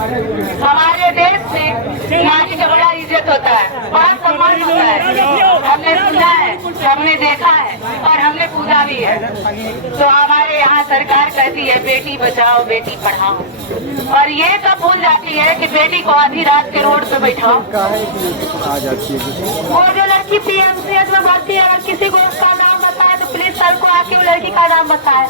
हमारे देश में नारी का बड़ा इज्जत होता है, बड़ा सम्मान होता है। हमने सुना है, हमने देखा है और हमने पूजा भी है। तो हमारे यहाँ सरकार कहती है बेटी बचाओ बेटी पढ़ाओ, और ये सब भूल जाती है कि बेटी को आधी रात के रोड पे बैठाओ। वो जो लड़की PMCH में भर्ती है, अगर किसी को उसका नाम बताए तो प्लीज सर को आके वो लड़की का नाम बताए।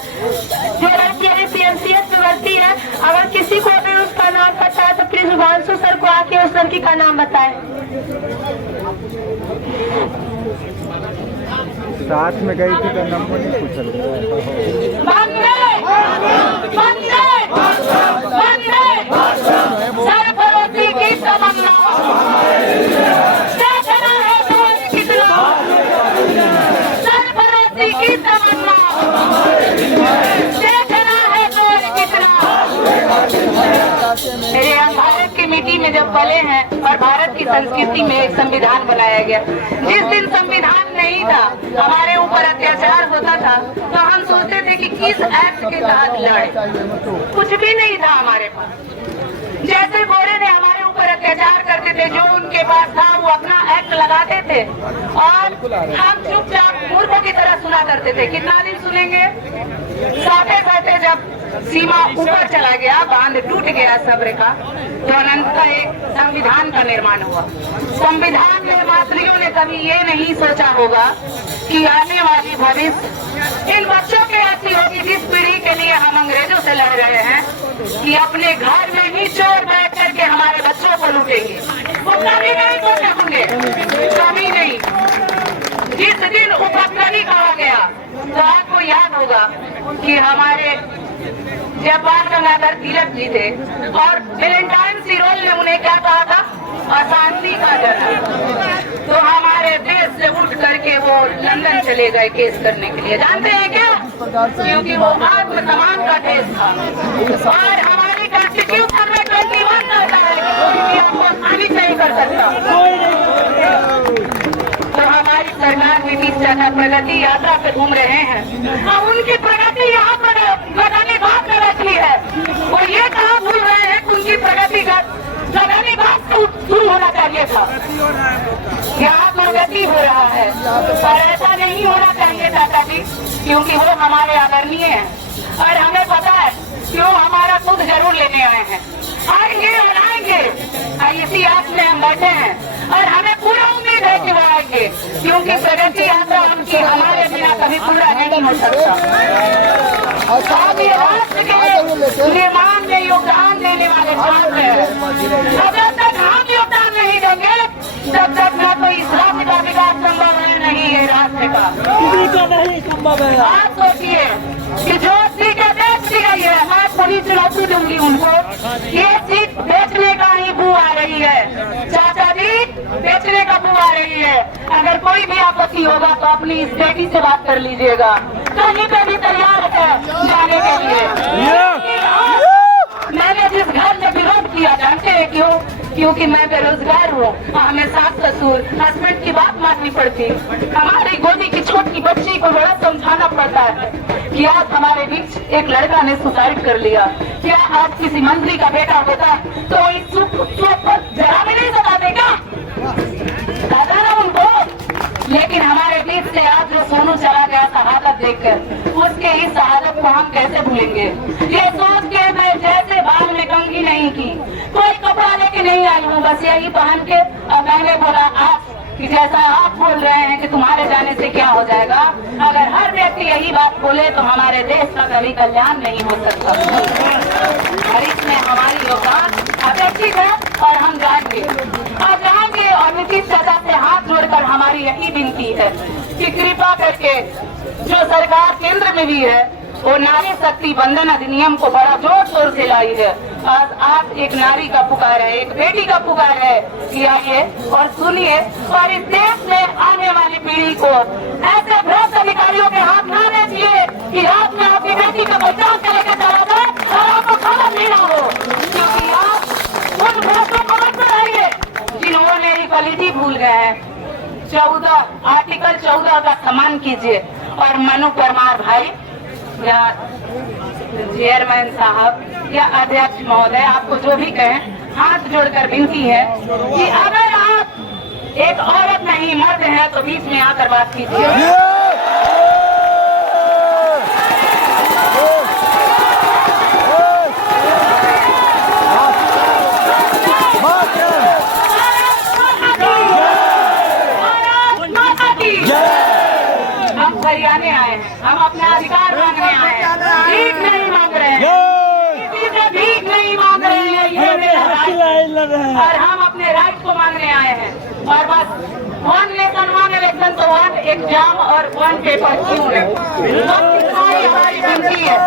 जो लड़की अभी PMCH में भर्ती है, अगर किसी को अभी उसका नाम पता है तो प्लीज शुभांशु सर को आके उस लड़की का नाम बताए। साथ में गई थी तो नंबर नहीं पूछा। सरफरोशी की तमन्ना देखना है दूर कितना, सरफरोशी की तमन्ना देखना है दूर कितना। मेरे यहाँ भारत की मिट्टी में जब पले हैं और भारत की संस्कृति में एक संविधान बनाया गया। जिस दिन संविधान नहीं था, हमारे ऊपर अत्याचार होता था, तो हम सोचते थे कि किस एक्ट के तहत लड़े। कुछ भी नहीं था हमारे पास। जैसे गोरे ने हमारे ऊपर अत्याचार करते थे, जो उनके पास था वो अपना एक्ट लगाते थे और हम चुपचाप मूर्खों की तरह सुना करते थे। कितना दिन सुनेंगे? साथे साथे जब सीमा ऊपर चला गया, बांध टूट गया सब्र का, तो अनंतता एक संविधान का निर्माण हुआ। संविधान निर्माताओं ने कभी ये नहीं सोचा होगा कि आने वाली भविष्य इन बच्चों के ऐसी होगी जिस पीढ़ी के लिए हम अंग्रेजों से लड़ रहे हैं, कि अपने घर में ही चोर बैठ करके हमारे बच्चों को लूटेंगे। वो कभी नहीं सोचे होंगे, कभी नहीं। जिस दिन उपद्रवी कहा गया तो आपको याद होगा कि हमारे जब बाल गंगाधर तिलक जी थे और वेलेंटाइन सिरोल ने उन्हें क्या कहा था? अशांति का जन्म। तो हमारे देश से उठ करके वो लंदन चले गए केस करने के लिए। जानते हैं क्या? क्योंकि वो आत्मसम्मान का देश था और हमारी कॉन्स्टिट्यूशन में 21 कहता है कि आपको आसानी से नहीं कर सकता। तो हमारी सरकार नीतीश चाचा प्रगति यात्रा पे घूम रहे हैं और उनकी प्रगति यहाँ पर लगाने बात कर रखी है। वो ये कहा भूल रहे हैं कि उनकी प्रगति लगाने बात शुरू होना चाहिए था। यहाँ प्रगति हो रहा है और ऐसा नहीं होना चाहिए चाचा जी, क्योंकि वो हमारे आदरणीय हैं और हमें पता है क्यों हमारा दूध जरूर लेने आए हैं। आएंगे और आएंगे, इसी आस में हम बैठे हैं और हमें पूरा उम्मीद है कि वो आएंगे, क्योंकि प्रगति यात्रा उनकी हमारे बिना कभी पूरा नहीं हो सकता। और ये राष्ट्र के निर्माण में योगदान देने वाले छात्र हैं। जब तक हम योगदान नहीं देंगे तब तक न तो इस राष्ट्र का विकास संभव है, नहीं है राष्ट्र का नहीं संभव है। आप सोचिए कि जो सीट बेच दी गई है, मैं पूरी चुनौती दूंगी उनको, ये सीट बेचने का ही बू आ रही है। चाचा जी, बेचने का बू आ रही है। अगर कोई भी आपत्ति होगा तो अपनी इस बेटी से बात कर लीजिएगा, कहीं पे भी तैयार है जाने के लिए। मैंने जिस घर में विरोध किया, जानते हैं क्यों? क्योंकि मैं बेरोजगार हूँ, हमें सास ससुर हस्बैंड की बात माननी पड़ती। हमारी गोदी की छोटी बच्ची को बड़ा समझाना पड़ता है कि आज हमारे बीच एक लड़का ने सुसाइड कर लिया। क्या आज किसी मंत्री का बेटा होता तो इस पर जरा भी नहीं सता देगा? दादा ना उनको। लेकिन हमारे बीच से आज जो सोनू चला गया शहादत देखकर, उसके ही शहादत को हम कैसे भूलेंगे? ये सोच के मैं जैसे बाल में कंघी नहीं की, कोई कपड़ा लेके नहीं आई हूँ, बस यही पहन के। और मैंने बोला आज कि जैसा आप बोल रहे हैं कि तुम्हारे जाने से क्या हो जाएगा, अगर हर व्यक्ति यही बात बोले तो हमारे देश का कभी कल्याण नहीं हो सकता। और इसमें हमारी योगदान अपेक्षित है और हम जाएंगे और नीतीश चाचा से हाथ जोड़कर हमारी यही विनती है कि कृपा करके जो सरकार केंद्र में भी है वो नारी शक्ति बंधन अधिनियम को बड़ा जोर शोर से लाई है। आज एक नारी का पुकार है, एक बेटी का पुकार है कि आइए और सुनिए और इस देश में आने वाली पीढ़ी को ऐसे भ्रष्ट अधिकारियों के हाथ न दीजिए कि रात में आपकी बेटी का बचाव से लेकर चला जाए और आपको खबर नहीं ना हो, क्योंकि आप उन भ्रष्टों को मत बनाइए जिन्होंने इक्वालिटी भूल गए हैं। 14 आर्टिकल 14 का सम्मान कीजिए। और मनु परमार भाई या चेयरमैन साहब या अध्यक्ष महोदय, आपको जो भी कहें, हाथ जोड़कर विनती है कि अगर आप एक औरत नहीं मर्द है तो बीच में आकर बात कीजिए। हम हरियाणा आए हैं, हम अपना अधिकार मांगने आए हैं, भीख नहीं मांग रहे हैं, किसी से भीख नहीं मांग रहे हैं, ये मेरा राइट है और हम अपने राइट को मांगने आए हैं। और बस 1 नेशन 1 इलेक्शन तो 1 एग्जाम और 1 पेपर क्यों है, हमारी विनती है।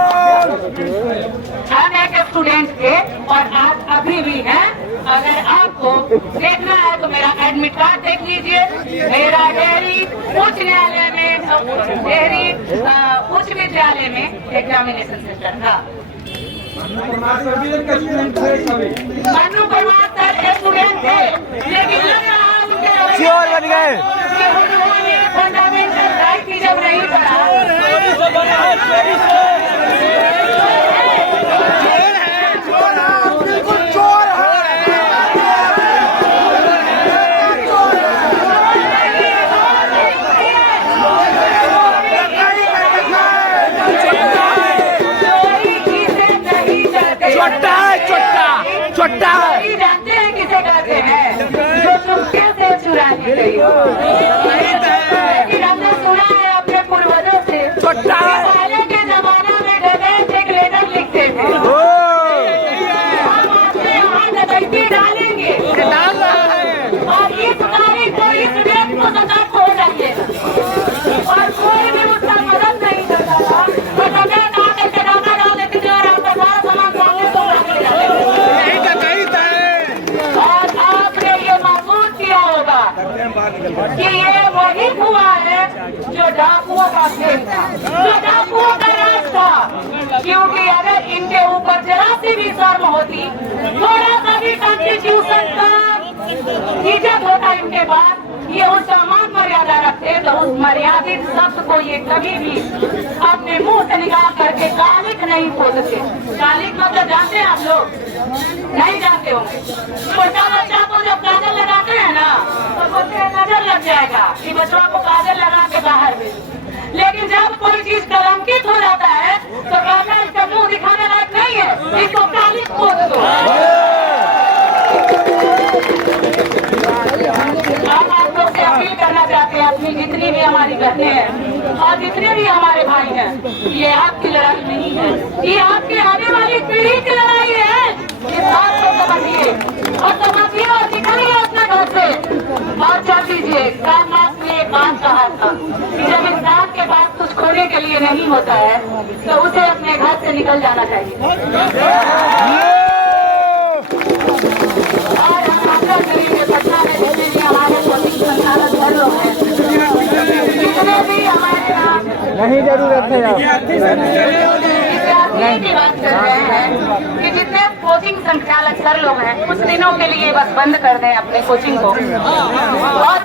हम एक स्टूडेंट थे और आज अभी भी हैं। अगर आपको देखना है तो मेरा एडमिट कार्ड देख लीजिए। मेरा डेहरी उच्च न्यायालय में, डेहरी उच्च विद्यालय में एग्जामिनेशन सेंटर था। मनु परमार सर स्टूडेंट थे, लेकिन लग रहा उनके श्योर बन गए। फंडामेंटल राइट की जब नहीं पढ़ा, छोटा जानते हैं किसे कहते हैं, जो चुपके से चुरानी गई हो। लेकिन हमने सुना है अपने पूर्वजों से, पहले के जमाना में गणेश एक लेटर लिखते थे, हम आपके यहाँ डकैती डालेंगे और इस तारीख को, इस डेट को सतर्क हो जाइए। और कोई भी उसका मदद नहीं करता था, तो डकैत आकर के डाका डाल देते थे और आपका सारा सामान सामने तो रख ले जाते थे। और आपने ये महसूस किया होगा कि ये वही हुआ है जो डाकुओं का खेल था, जो डाकुओं का राज था। क्योंकि अगर इनके ऊपर जरा सी भी शर्म होती, थोड़ा सा भी कॉन्स्टिट्यूशन का इज्जत होता इनके पास, ये उस समान मर्यादा रखते तो उस मर्यादित शब्द को ये कभी भी अपने मुंह से निकाल करके कालिक नहीं बोलते। कालिक मतलब जानते हैं आप लोग? नहीं जानते होंगे। छोटा बच्चा को जब काजल लगाते हैं ना तो बोलते हैं नजर लग जाएगा कि बच्चों को काजल लगा के बाहर भेज। लेकिन जब कोई चीज कलंकित हो जाता है तो कहता है इसका मुंह दिखाने लायक नहीं है, इसको कालिक बोल दो। हम आप लोग से अपील करना चाहते हैं, अपनी जितनी भी हमारी बहनें हैं और जितने भी हमारे भाई हैं, ये आपकी लड़ाई नहीं है, ये आपकी आने वाली पीढ़ी की लड़ाई है। इस बात को समझिए और निकलिए अपने घर से और चल दीजिए। कामनाथ ने एक बात कहा था कि जब इंसान के पास कुछ खोने के लिए नहीं होता है तो उसे अपने घर से निकल जाना चाहिए। और हम आशा करेंगे पटना में जितने भी हमारे कोचिंग संचालक घर लोग हैं, जितने भी हमारे यहाँ नहीं जरूरत है विद्यार्थी की बात कर रहे हैं कि जितने कोचिंग संचालक सर लोग हैं कुछ दिनों के लिए बस बंद कर दें अपने कोचिंग को और